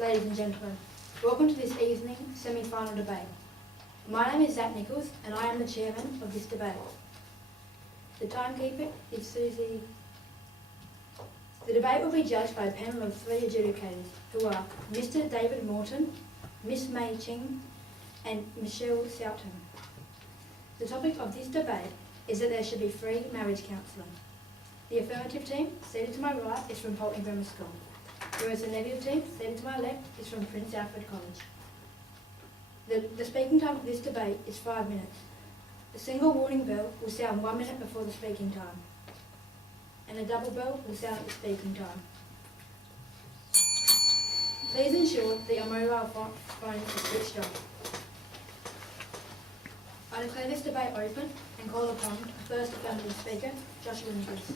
ladies and gentlemen. Welcome to this evening's semi-final debate. My name is Zach Nichols and I am the chairman of this debate. The timekeeper is Susie. The debate will be judged by a panel of 3 adjudicators who are Mr. David Morton, Miss May Ching and Michelle Soughton. The topic of this debate is that there should be free marriage counselling. The affirmative team, seated to my right, is from Pulteney Grammar School, whereas the negative team, seated to my left, is from Prince Alfred College. The speaking time for this debate is 5 minutes. A single warning bell will sound 1 minute before the speaking time, and a double bell will sound at the speaking time. Please ensure that your mobile phone is switched off. I declare this debate open and call upon the first affirmative speaker, Joshua Nichols.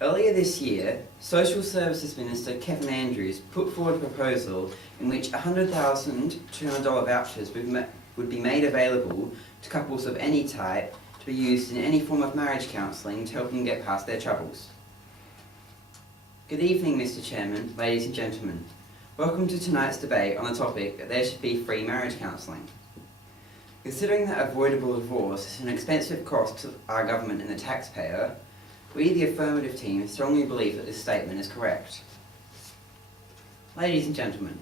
Earlier this year, Social Services Minister Kevin Andrews put forward a proposal in which $100,200 vouchers would be made available to couples of any type to be used in any form of marriage counselling to help them get past their troubles. Good evening, Mr. Chairman, ladies and gentlemen. Welcome to tonight's debate on the topic that there should be free marriage counselling. Considering that avoidable divorce is an expensive cost to our government and the taxpayer, we, the affirmative team, strongly believe that this statement is correct. Ladies and gentlemen,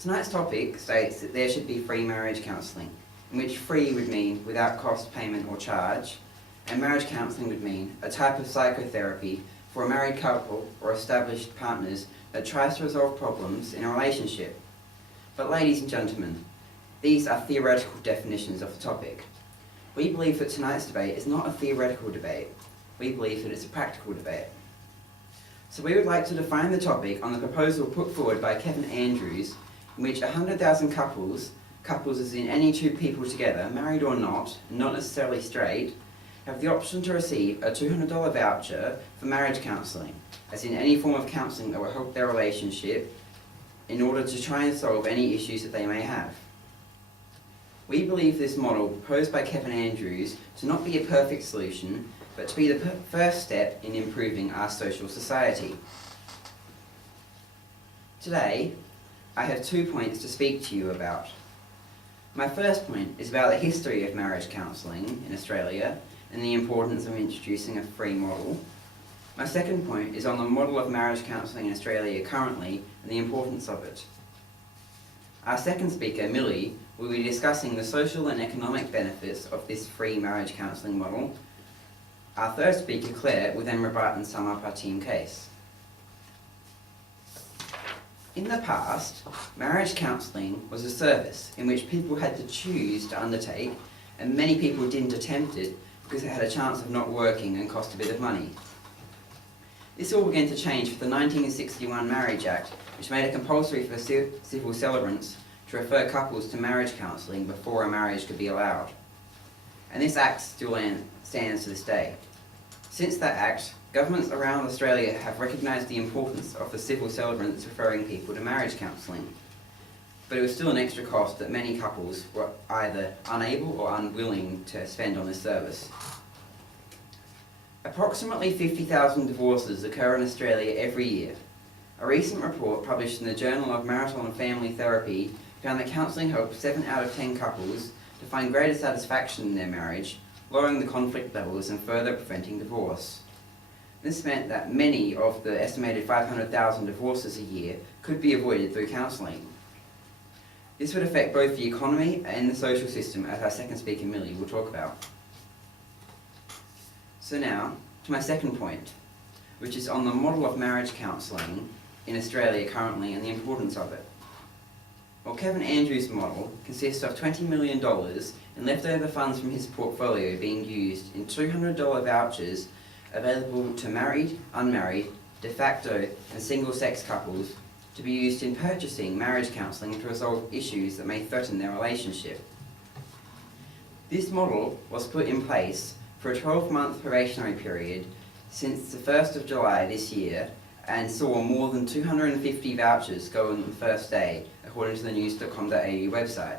tonight's topic states that there should be free marriage counselling, in which free would mean without cost, payment or charge, and marriage counselling would mean a type of psychotherapy for a married couple or established partners that tries to resolve problems in a relationship. But ladies and gentlemen, these are theoretical definitions of the topic. We believe that tonight's debate is not a theoretical debate. We believe that it's a practical debate. So we would like to define the topic on the proposal put forward by Kevin Andrews, in which 100,000 couples as in any 2 people together, married or not, and not necessarily straight, have the option to receive a $200 voucher for marriage counselling, as in any form of counselling that will help their relationship in order to try and solve any issues that they may have. We believe this model proposed by Kevin Andrews to not be a perfect solution, but to be the first step in improving our social society. Today, I have 2 points to speak to you about. My first point is about the history of marriage counselling in Australia and the importance of introducing a free model. My second point is on the model of marriage counselling in Australia currently and the importance of it. Our second speaker, Millie, will be discussing the social and economic benefits of this free marriage counselling model. Our third speaker, Claire, will then rebut and sum up our team case. In the past, marriage counselling was a service in which people had to choose to undertake, and many people didn't attempt it because it had a chance of not working and cost a bit of money. This all began to change with the 1961 Marriage Act, which made it compulsory for civil celebrants to refer couples to marriage counselling before a marriage could be allowed. And this act still stands to this day. Since that act, governments around Australia have recognised the importance of the civil celebrants referring people to marriage counselling. But it was still an extra cost that many couples were either unable or unwilling to spend on this service. Approximately 50,000 divorces occur in Australia every year. A recent report published in the Journal of Marital and Family Therapy found that counselling helped 7 out of 10 couples to find greater satisfaction in their marriage, lowering the conflict levels and further preventing divorce. This meant that many of the estimated 500,000 divorces a year could be avoided through counselling. This would affect both the economy and the social system, as our second speaker, Millie, will talk about. So now, to my second point, which is on the model of marriage counselling in Australia currently and the importance of it. Well, Kevin Andrews' model consists of $20 million in leftover funds from his portfolio being used in $200 vouchers available to married, unmarried, de facto and single-sex couples to be used in purchasing marriage counselling to resolve issues that may threaten their relationship. This model was put in place for a 12-month probationary period since the 1st of July this year and saw more than 250 vouchers go on the first day, according to the news.com.au website.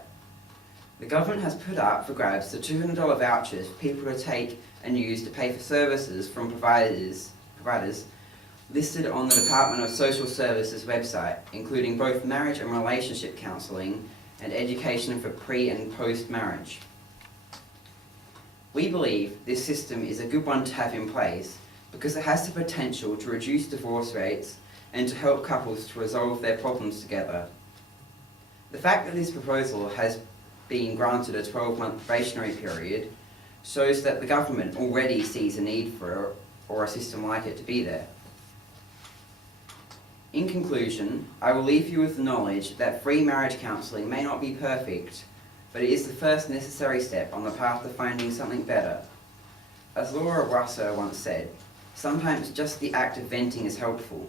The government has put up for grabs the $200 vouchers for people to take and use to pay for services from providers listed on the Department of Social Services website, including both marriage and relationship counselling and education for pre- and post-marriage. We believe this system is a good one to have in place because it has the potential to reduce divorce rates and to help couples to resolve their problems together. The fact that this proposal has been granted a 12-month probationary period shows that the government already sees a need for or a system like it to be there. In conclusion, I will leave you with the knowledge that free marriage counselling may not be perfect, but it is the first necessary step on the path to finding something better. As Laura Russo once said, sometimes just the act of venting is helpful.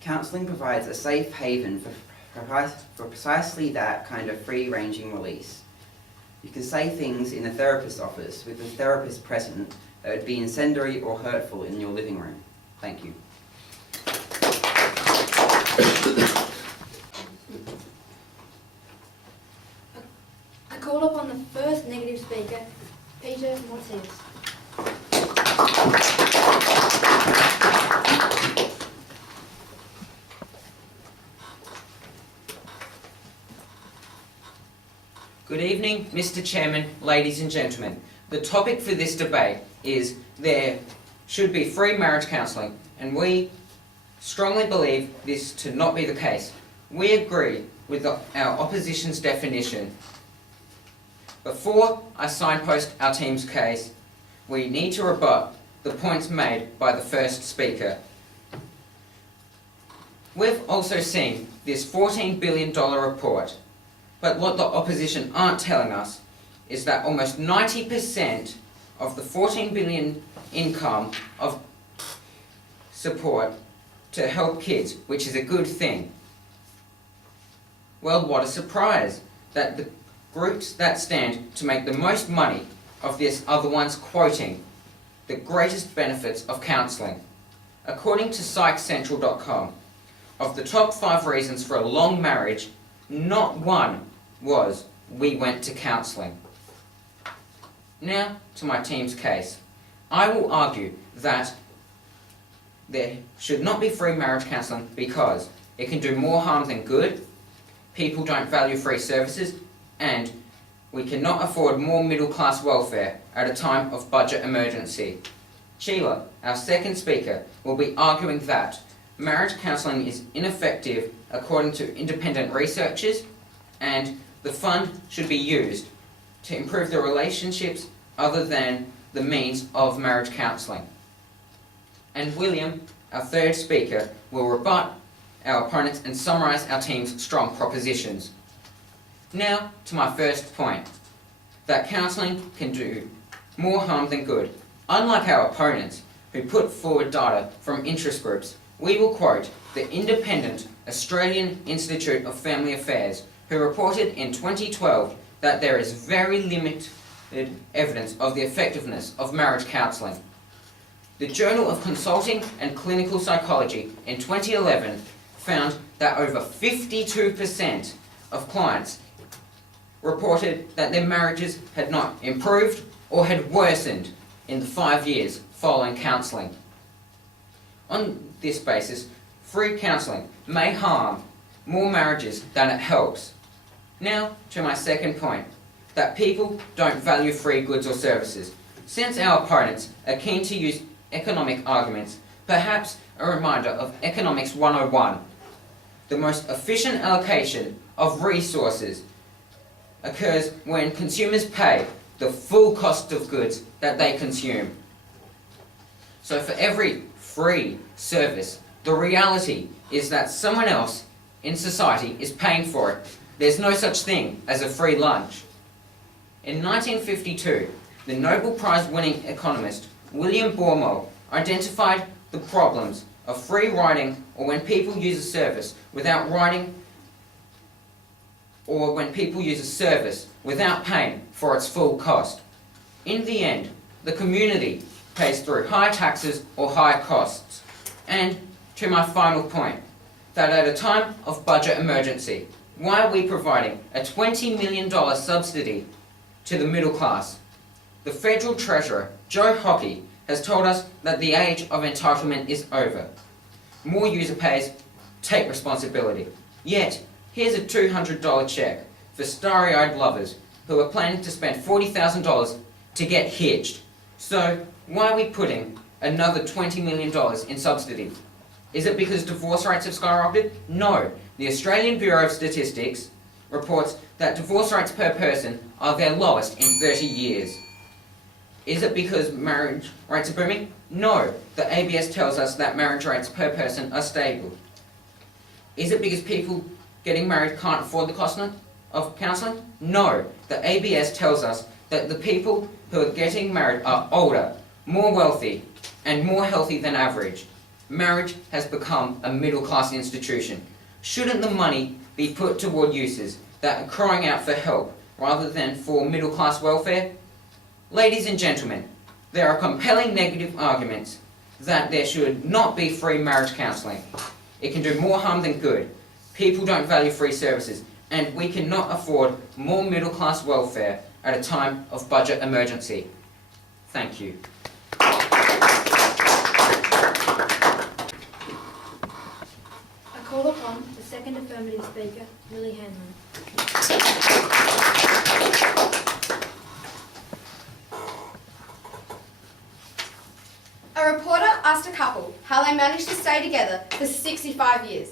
Counselling provides a safe haven for precisely that kind of free-ranging release. You can say things in a therapist's office with the therapist present that would be incendiary or hurtful in your living room. Thank you. I call upon the first negative speaker, Peter Mortiz. Good evening, Mr. Chairman, ladies and gentlemen. The topic for this debate is there should be free marriage counselling, and we strongly believe this to not be the case. We agree with our opposition's definition. Before I signpost our team's case, we need to rebut the points made by the first speaker. We've also seen this $14 billion report, but what the opposition aren't telling us is that almost 90% of the $14 billion income of support to help kids, which is a good thing. Well, what a surprise that the groups that stand to make the most money of this are the ones quoting the greatest benefits of counselling. According to PsychCentral.com, of the top 5 reasons for a long marriage, not one was we went to counselling. Now to my team's case. I will argue that there should not be free marriage counselling because it can do more harm than good, people don't value free services, and we cannot afford more middle-class welfare at a time of budget emergency. Sheila, our second speaker, will be arguing that marriage counselling is ineffective according to independent researchers, and the fund should be used to improve the relationships other than the means of marriage counselling. And William, our third speaker, will rebut our opponents and summarise our team's strong propositions. Now to my first point, that counselling can do more harm than good. Unlike our opponents, who put forward data from interest groups, we will quote the independent Australian Institute of Family Affairs, who reported in 2012 that there is very limited evidence of the effectiveness of marriage counselling. The Journal of Consulting and Clinical Psychology in 2011 found that over 52% of clients reported that their marriages had not improved or had worsened in the 5 years following counselling. On this basis, free counselling may harm more marriages than it helps. Now to my second point, that people don't value free goods or services. Since our opponents are keen to use economic arguments, perhaps a reminder of Economics 101. The most efficient allocation of resources occurs when consumers pay the full cost of goods that they consume. So for every free service, the reality is that someone else in society is paying for it. There's no such thing as a free lunch. In 1952, the Nobel Prize-winning economist William Baumol identified the problems of free riding, or when people use a service without riding, or when people use a service without paying for its full cost. In the end, the community pays through high taxes or higher costs. And to my final point, that at a time of budget emergency, why are we providing a $20 million subsidy to the middle class. The Federal Treasurer, Joe Hockey, has told us that the age of entitlement is over. More user pays, take responsibility. Yet, here's a $200 check for starry-eyed lovers who are planning to spend $40,000 to get hitched. So, why are we putting another $20 million in subsidy? Is it because divorce rates have skyrocketed? No. The Australian Bureau of Statistics reports that divorce rates per person are their lowest in 30 years. Is it because marriage rates are booming? No. The ABS tells us that marriage rates per person are stable. Is it because people getting married can't afford the cost of counselling? No. The ABS tells us that the people who are getting married are older, more wealthy, and more healthy than average. Marriage has become a middle-class institution. Shouldn't the money be put toward uses that are crying out for help rather than for middle-class welfare? Ladies and gentlemen, there are compelling negative arguments that there should not be free marriage counselling. It can do more harm than good. People don't value free services, and we cannot afford more middle-class welfare at a time of budget emergency. Thank you. I call upon the second affirmative speaker, Millie Hanlon. A reporter asked a couple how they managed to stay together for 65 years.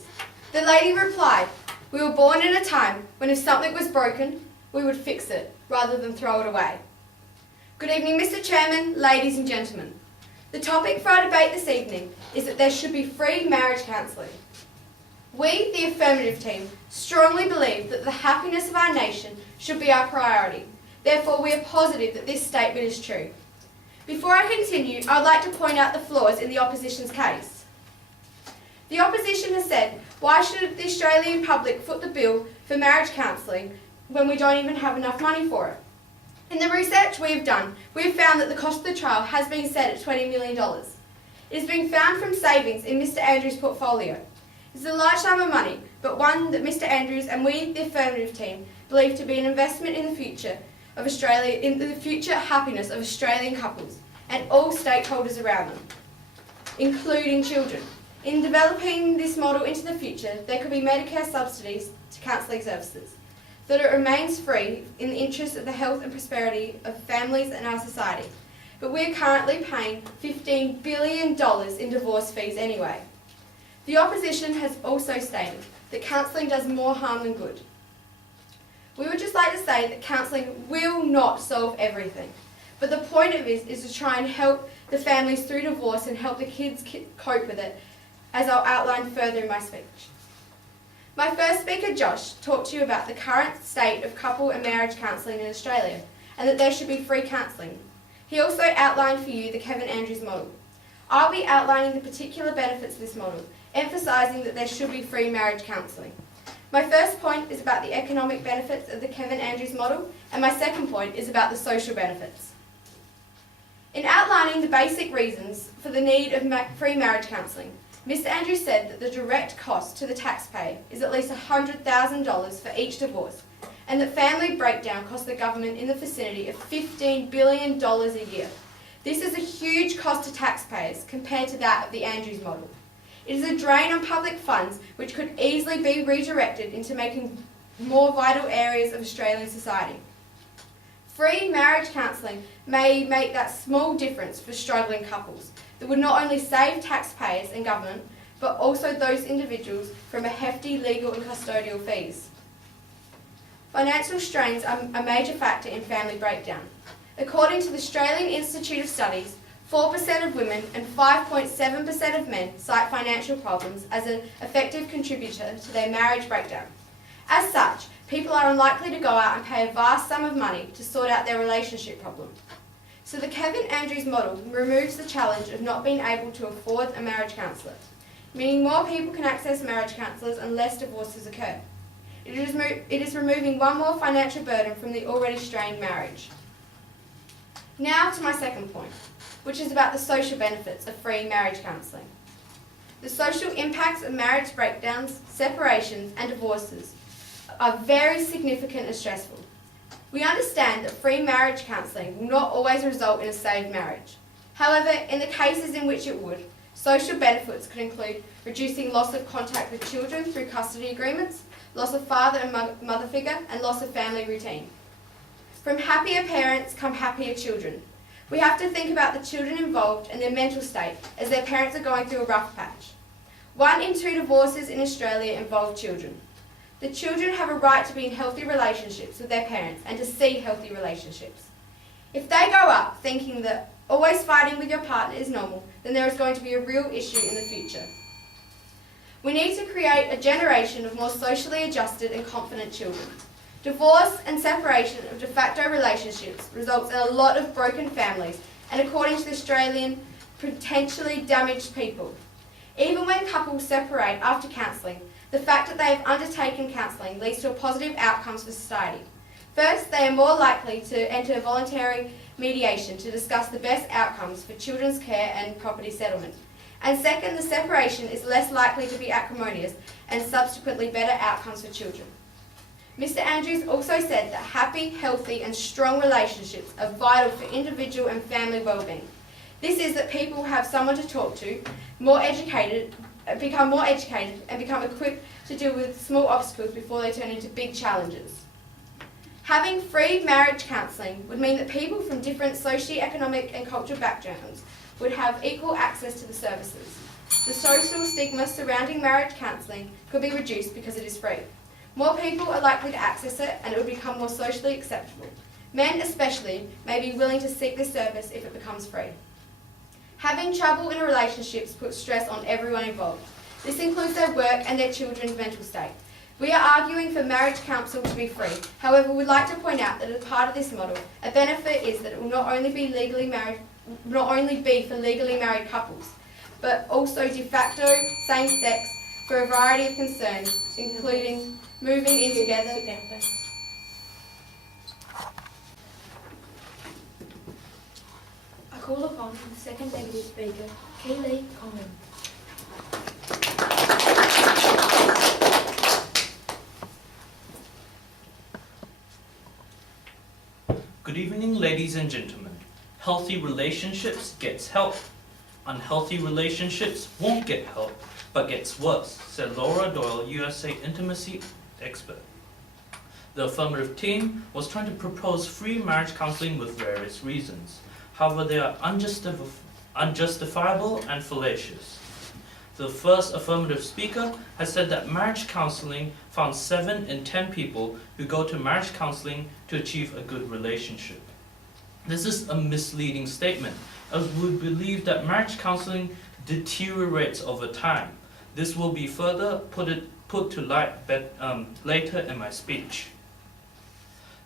The lady replied, "We were born in a time when if something was broken, we would fix it rather than throw it away." Good evening, Mr. Chairman, ladies and gentlemen. The topic for our debate this evening is that there should be free marriage counselling. We, the affirmative team, strongly believe that the happiness of our nation should be our priority. Therefore, we are positive that this statement is true. Before I continue, I would like to point out the flaws in the opposition's case. The opposition has said, why should the Australian public foot the bill for marriage counselling when we don't even have enough money for it? In the research we have done, we have found that the cost of the trial has been set at $20 million. It has been found from savings in Mr Andrews' portfolio. It's a large sum of money, but one that Mr Andrews and we, the affirmative team, believe to be an investment in the future of Australia, in the future happiness of Australian couples and all stakeholders around them, including children. In developing this model into the future, there could be Medicare subsidies to counselling services, that it remains free in the interest of the health and prosperity of families and our society. But we're currently paying $15 billion in divorce fees anyway. The opposition has also stated that counselling does more harm than good. We would just like to say that counselling will not solve everything, but the point of it is to try and help the families through divorce and help the kids cope with it, as I'll outline further in my speech. My first speaker, Josh, talked to you about the current state of couple and marriage counselling in Australia and that there should be free counselling. He also outlined for you the Kevin Andrews model. I'll be outlining the particular benefits of this model, emphasising that there should be free marriage counselling. My first point is about the economic benefits of the Kevin Andrews model, and my second point is about the social benefits. In outlining the basic reasons for the need of free marriage counselling, Mr Andrews said that the direct cost to the taxpayer is at least $100,000 for each divorce, and that family breakdown costs the government in the vicinity of $15 billion a year. This is a huge cost to taxpayers compared to that of the Andrews model. It is a drain on public funds which could easily be redirected into making more vital areas of Australian society. Free marriage counselling may make that small difference for struggling couples that would not only save taxpayers and government, but also those individuals from a hefty legal and custodial fees. Financial strains are a major factor in family breakdown. According to the Australian Institute of Studies, 4% of women and 5.7% of men cite financial problems as an effective contributor to their marriage breakdown. As such, people are unlikely to go out and pay a vast sum of money to sort out their relationship problem. So the Kevin Andrews model removes the challenge of not being able to afford a marriage counsellor, meaning more people can access marriage counsellors and less divorces occur. It is removing one more financial burden from the already strained marriage. Now to my second point, which is about the social benefits of free marriage counselling. The social impacts of marriage breakdowns, separations and divorces are very significant and stressful. We understand that free marriage counselling will not always result in a saved marriage. However, in the cases in which it would, social benefits could include reducing loss of contact with children through custody agreements, loss of father and mother figure, and loss of family routine. From happier parents come happier children. We have to think about the children involved and their mental state as their parents are going through a rough patch. 1 in 2 divorces in Australia involve children. The children have a right to be in healthy relationships with their parents and to see healthy relationships. If they grow up thinking that always fighting with your partner is normal, then there is going to be a real issue in the future. We need to create a generation of more socially adjusted and confident children. Divorce and separation of de facto relationships results in a lot of broken families and, according to the Australian, potentially damaged people. Even when couples separate after counselling, the fact that they have undertaken counselling leads to positive outcomes for society. First, they are more likely to enter voluntary mediation to discuss the best outcomes for children's care and property settlement. And second, the separation is less likely to be acrimonious and subsequently better outcomes for children. Mr. Andrews also said that happy, healthy and strong relationships are vital for individual and family well-being. This is that people have someone to talk to, become more educated and become equipped to deal with small obstacles before they turn into big challenges. Having free marriage counselling would mean that people from different socio-economic and cultural backgrounds would have equal access to the services. The social stigma surrounding marriage counselling could be reduced because it is free. More people are likely to access it and it would become more socially acceptable. Men especially may be willing to seek this service if it becomes free. Having trouble in relationships puts stress on everyone involved. This includes their work and their children's mental state. We are arguing for marriage counsel to be free. However, we'd like to point out that as part of this model, a benefit is that it will not only be for legally married couples, but also de facto same-sex for a variety of concerns, including moving in together. I call upon the second negative speaker, Keely Coleman. Good evening, ladies and gentlemen. Healthy relationships gets help. Unhealthy relationships won't get help, but gets worse, said Laura Doyle, USA intimacy expert. The affirmative team was trying to propose free marriage counseling with various reasons. However, they are unjustifiable and fallacious. The first affirmative speaker has said that marriage counseling found 7 in 10 people who go to marriage counseling to achieve a good relationship. This is a misleading statement, as we believe that marriage counseling deteriorates over time. This will be further put to light later in my speech.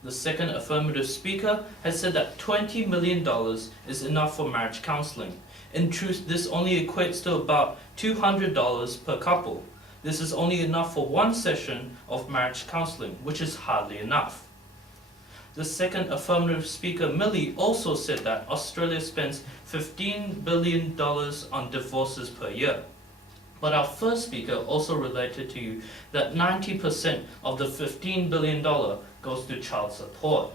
The second affirmative speaker has said that $20 million is enough for marriage counseling. In truth, this only equates to about $200 per couple. This is only enough for 1 session of marriage counseling, which is hardly enough. The second affirmative speaker, Millie, also said that Australia spends $15 billion on divorces per year. But our first speaker also related to you that 90% of the $15 billion goes to child support.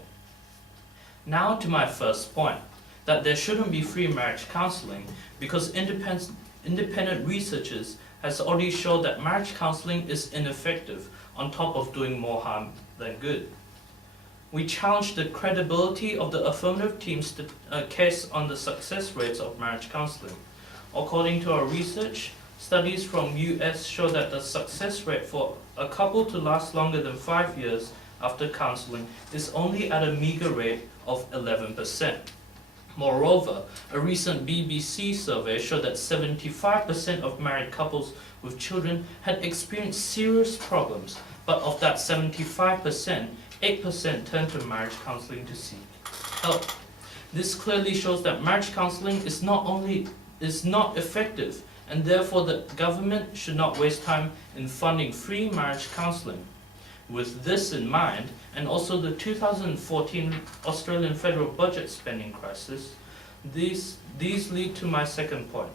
Now to my first point, that there shouldn't be free marriage counseling because independent researchers has already shown that marriage counseling is ineffective on top of doing more harm than good. We challenge the credibility of the affirmative team's case on the success rates of marriage counseling. According to our research, studies from US show that the success rate for a couple to last longer than 5 years after counseling is only at a meager rate of 11%. Moreover, a recent BBC survey showed that 75% of married couples with children had experienced serious problems, but of that 75%, 8% turned to marriage counseling to seek help. This clearly shows that marriage counseling is not effective, and therefore the government should not waste time in funding free marriage counseling. With this in mind, and also the 2014 Australian federal budget spending crisis, these lead to my second point,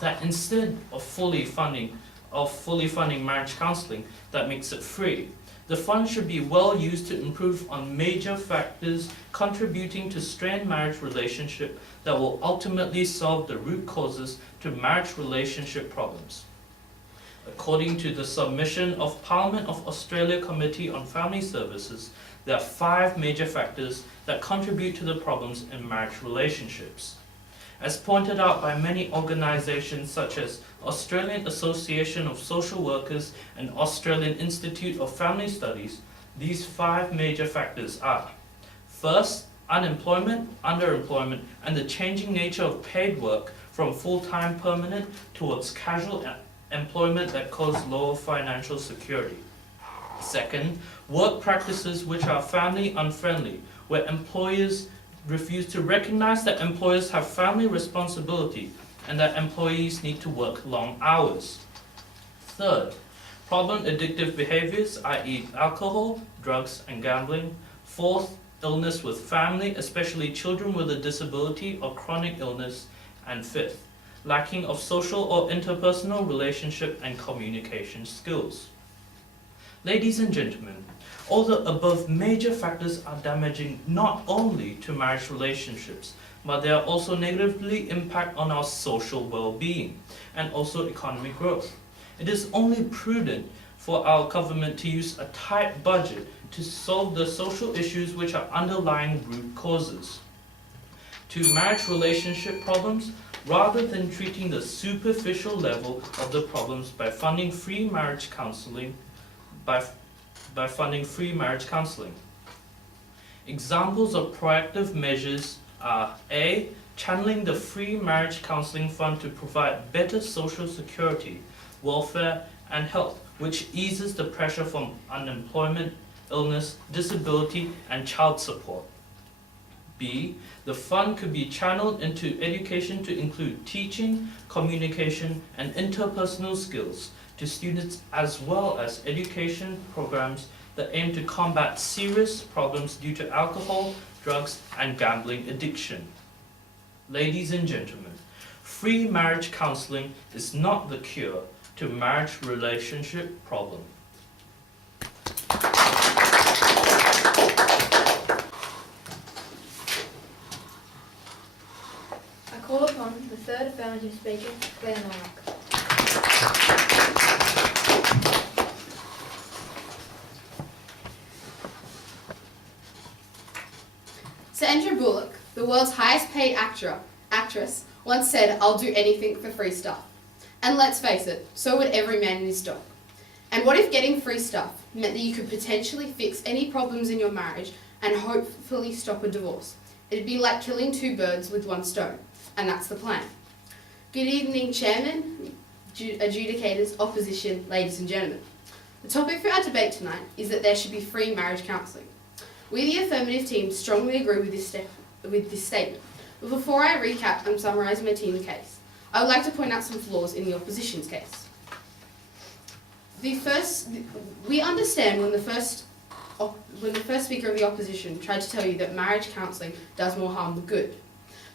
that instead of fully funding marriage counseling that makes it free, The fund should be well used to improve on major factors contributing to strained marriage relationship that will ultimately solve the root causes to marriage relationship problems. According to the submission of Parliament of Australia Committee on Family Services, there are 5 major factors that contribute to the problems in marriage relationships. As pointed out by many organisations such as Australian Association of Social Workers and Australian Institute of Family Studies, these 5 major factors are: first, unemployment, underemployment, and the changing nature of paid work from full-time permanent towards casual employment that cause lower financial security. Second, work practices which are family unfriendly, where employers refuse to recognize that employers have family responsibility and that employees need to work long hours. Third, problem addictive behaviors, i.e. alcohol, drugs, and gambling. Fourth, illness with family, especially children with a disability or chronic illness. And fifth, lacking of social or interpersonal relationship and communication skills. Ladies and gentlemen, all the above major factors are damaging not only to marriage relationships, but they are also negatively impact on our social well-being and also economic growth. It is only prudent for our government to use a tight budget to solve the social issues which are underlying root causes to marriage relationship problems, rather than treating the superficial level of the problems by funding free marriage counselling. Examples of proactive measures are: A. Channeling the free marriage counselling fund to provide better social security, welfare, and health, which eases the pressure from unemployment, illness, disability, and child support. B. The fund could be channeled into education to include teaching, communication, and interpersonal skills to students, as well as education programs that aim to combat serious problems due to alcohol, drugs, and gambling addiction. Ladies and gentlemen, free marriage counselling is not the cure to marriage relationship problem. I call upon the third affirmative speaker, Glenn Lark. Sir Andrew Bullock, the world's highest paid actress, once said, "I'll do anything for free stuff." And let's face it, so would every man in his dog. And what if getting free stuff meant that you could potentially fix any problems in your marriage and hopefully stop a divorce? It'd be like killing 2 birds with 1 stone, and that's the plan. Good evening, Chairman, adjudicators, opposition, ladies and gentlemen. The topic for our debate tonight is that there should be free marriage counselling. We, the affirmative team, strongly agree with this statement. But before I recap and summarise my team's case, I would like to point out some flaws in the opposition's case. We understand when the first speaker of the opposition tried to tell you that marriage counselling does more harm than good.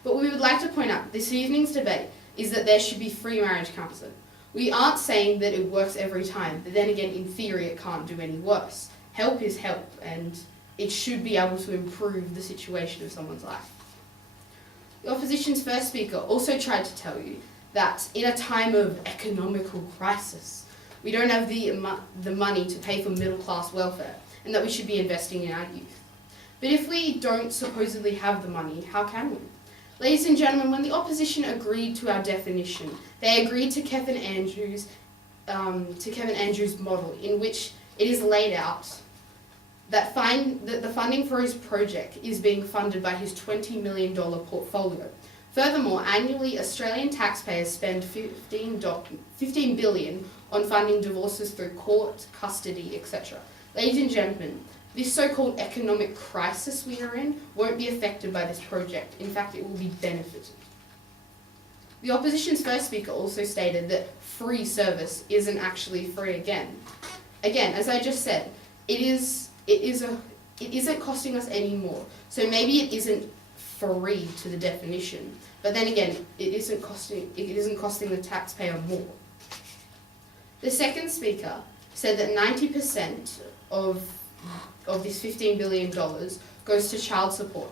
But we would like to point out this evening's debate is that there should be free marriage counselling. We aren't saying that it works every time, but then again, in theory, it can't do any worse. Help is help, and it should be able to improve the situation of someone's life. The opposition's first speaker also tried to tell you that in a time of economical crisis, we don't have the money to pay for middle-class welfare, and that we should be investing in our youth. But if we don't supposedly have the money, how can we? Ladies and gentlemen, when the opposition agreed to our definition, they agreed to Kevin Andrews' model, in which it is laid out that the funding for his project is being funded by his $20 million portfolio. Furthermore, annually, Australian taxpayers spend $15 billion on funding divorces through court, custody, etc. Ladies and gentlemen, this so-called economic crisis we are in won't be affected by this project. In fact, it will be benefited. The opposition's first speaker also stated that free service isn't actually free again. Again, as I just said, it isn't costing us any more. So maybe it isn't free to the definition, but then again, it isn't costing the taxpayer more. The second speaker said that 90% of this $15 billion goes to child support.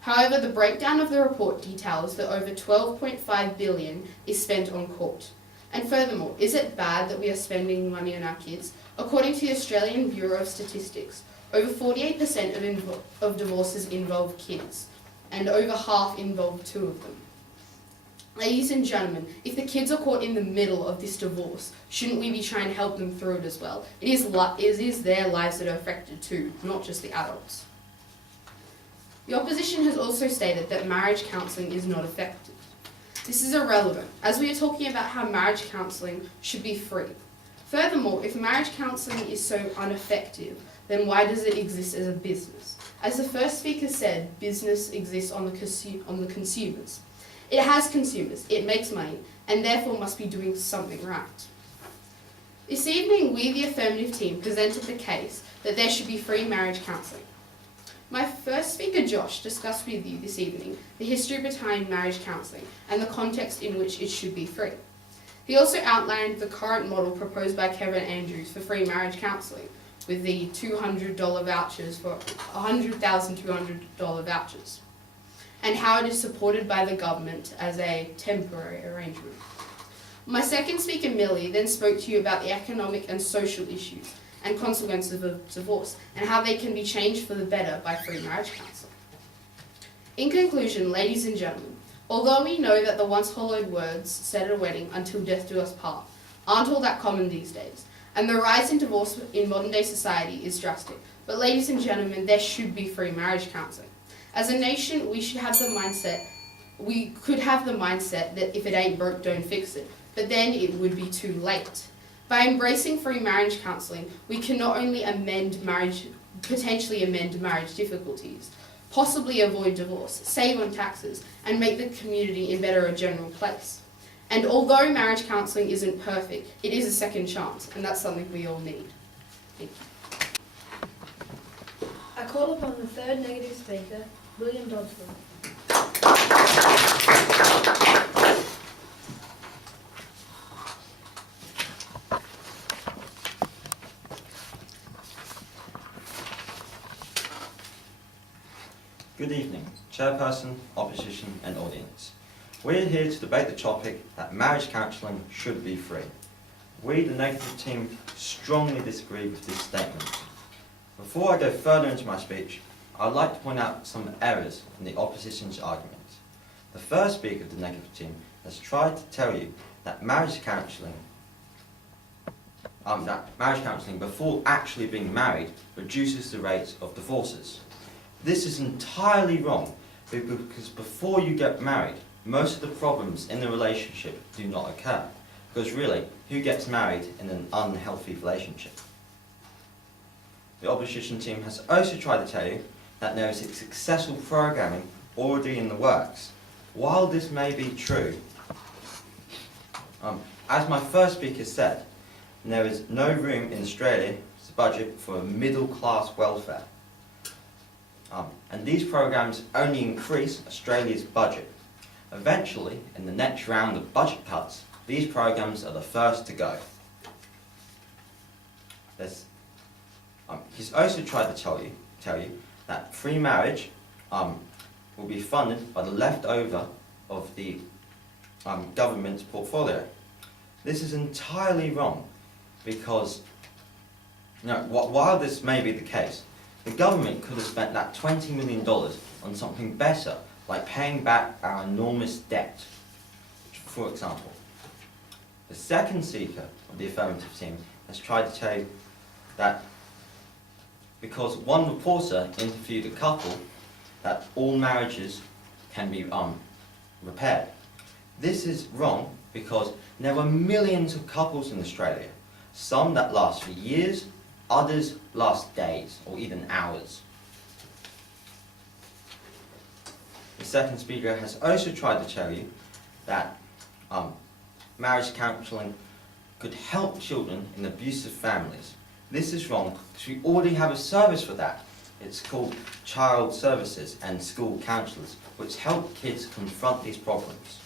However, the breakdown of the report details that over $12.5 billion is spent on court. And furthermore, is it bad that we are spending money on our kids? According to the Australian Bureau of Statistics, over 48% of divorces involve kids, and over half involve two of them. Ladies and gentlemen, if the kids are caught in the middle of this divorce, shouldn't we be trying to help them through it as well? It is their lives that are affected too, not just the adults. The opposition has also stated that marriage counselling is not effective. This is irrelevant, as we are talking about how marriage counselling should be free. Furthermore, if marriage counselling is so ineffective, then why does it exist as a business? As the first speaker said, business exists on the consumers. It has consumers, it makes money, and therefore must be doing something right. This evening, we, the affirmative team, presented the case that there should be free marriage counselling. My first speaker, Josh, discussed with you this evening the history behind marriage counselling and the context in which it should be free. He also outlined the current model proposed by Kevin Andrews for free marriage counselling, with the $200 vouchers for $100,200 vouchers, and how it is supported by the government as a temporary arrangement. My second speaker, Millie, then spoke to you about the economic and social issues and consequences of divorce, and how they can be changed for the better by free marriage counselling. In conclusion, ladies and gentlemen, although we know that the once hollowed words said at a wedding, "until death do us part," aren't all that common these days, and the rise in divorce in modern day society is drastic, but ladies and gentlemen, there should be free marriage counselling. As a nation, we could have the mindset that if it ain't broke, don't fix it, but then it would be too late. By embracing free marriage counselling, we can not only potentially amend marriage difficulties, possibly avoid divorce, save on taxes, and make the community a better general place. And although marriage counselling isn't perfect, it is a second chance, and that's something we all need. Thank you. I call upon the third negative speaker, William Dodsworth. Good evening, Chairperson, Opposition and audience. We're here to debate the topic that marriage counselling should be free. We, the negative team, strongly disagree with this statement. Before I go further into my speech, I'd like to point out some errors in the opposition's argument. The first speaker of the negative team has tried to tell you that marriage counselling before actually being married reduces the rate of divorces. This is entirely wrong, because before you get married, most of the problems in the relationship do not occur. Because really, who gets married in an unhealthy relationship? The opposition team has also tried to tell you that there is successful programming already in the works. While this may be true, as my first speaker said, there is no room in Australia's budget for middle-class welfare. And these programs only increase Australia's budget. Eventually, in the next round of budget cuts, these programs are the first to go. He's also tried to tell you that free marriage will be funded by the leftover of the government's portfolio. This is entirely wrong, because while this may be the case, the government could have spent that $20 million on something better, like paying back our enormous debt, for example. The second speaker of the affirmative team has tried to tell you that because one reporter interviewed a couple, that all marriages can be repaired. This is wrong, because there are millions of couples in Australia, some that last for years, others last days or even hours. The second speaker has also tried to tell you that marriage counselling could help children in abusive families. This is wrong, because we already have a service for that. It's called child services and school counsellors, which help kids confront these problems.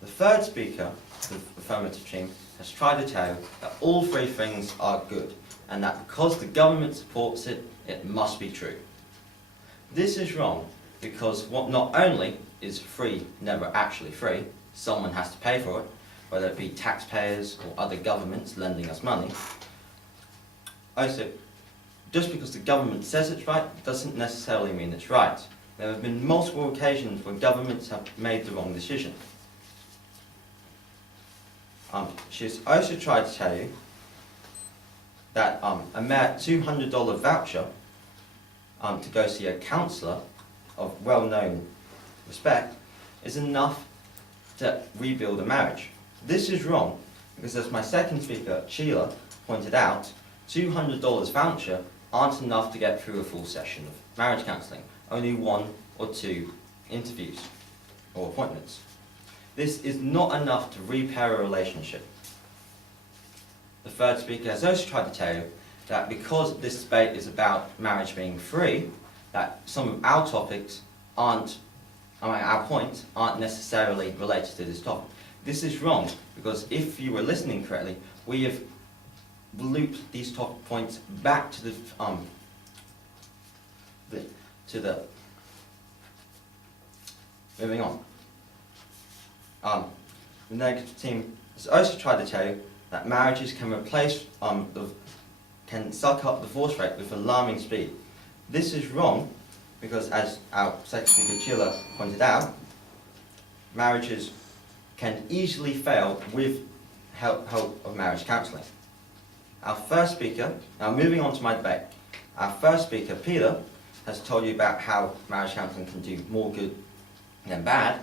The third speaker, the affirmative team, has tried to tell you that all three things are good, and that because the government supports it, it must be true. This is wrong because what not only is free never actually free, someone has to pay for it, whether it be taxpayers or other governments lending us money. Also, just because the government says it's right doesn't necessarily mean it's right. There have been multiple occasions where governments have made the wrong decision. She's also tried to tell you that a mere $200 voucher to go see a counsellor of well-known respect is enough to rebuild a marriage. This is wrong because, as my second speaker, Sheila, pointed out, $200 voucher aren't enough to get through a full session of marriage counselling, only 1 or 2 interviews or appointments. This is not enough to repair a relationship. The third speaker has also tried to tell you that because this debate is about marriage being free, that some of our topics our points aren't necessarily related to this topic. This is wrong because if you were listening correctly, we have looped these topic points back to the moving on. The negative team has also tried to tell you that marriages can replace can suck up the divorce rate with alarming speed. This is wrong because, as our second speaker Sheila pointed out, marriages can easily fail with help of marriage counselling. Our first speaker, now moving on to my debate, our first speaker, Peter, has told you about how marriage counselling can do more good than bad.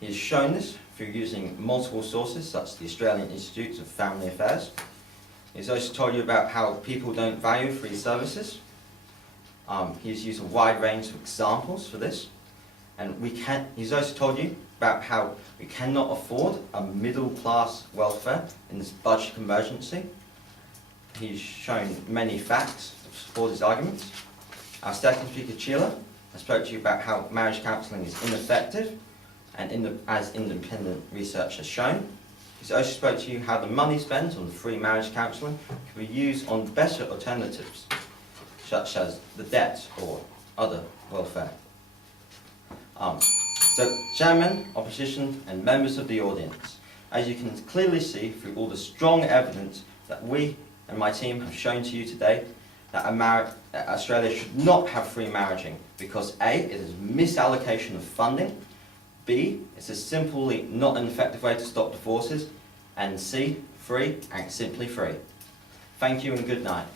He has shown this through using multiple sources, such as the Australian Institute of Family Affairs. He's also told you about how people don't value free services. He's used a wide range of examples for this. And he's also told you about how we cannot afford a middle-class welfare in this budget emergency. He's shown many facts to support his arguments. Our second speaker, Sheila, has spoke to you about how marriage counselling is ineffective, and as independent research has shown. He's also spoke to you how the money spent on free marriage counselling can be used on better alternatives, such as the debt or other welfare. So, Chairman, Opposition and members of the audience, as you can clearly see through all the strong evidence that we and my team have shown to you today, that Australia should not have free marriaging because A, it is misallocation of funding, B, it's a simply not an effective way to stop divorces, and C, free and simply free. Thank you and good night.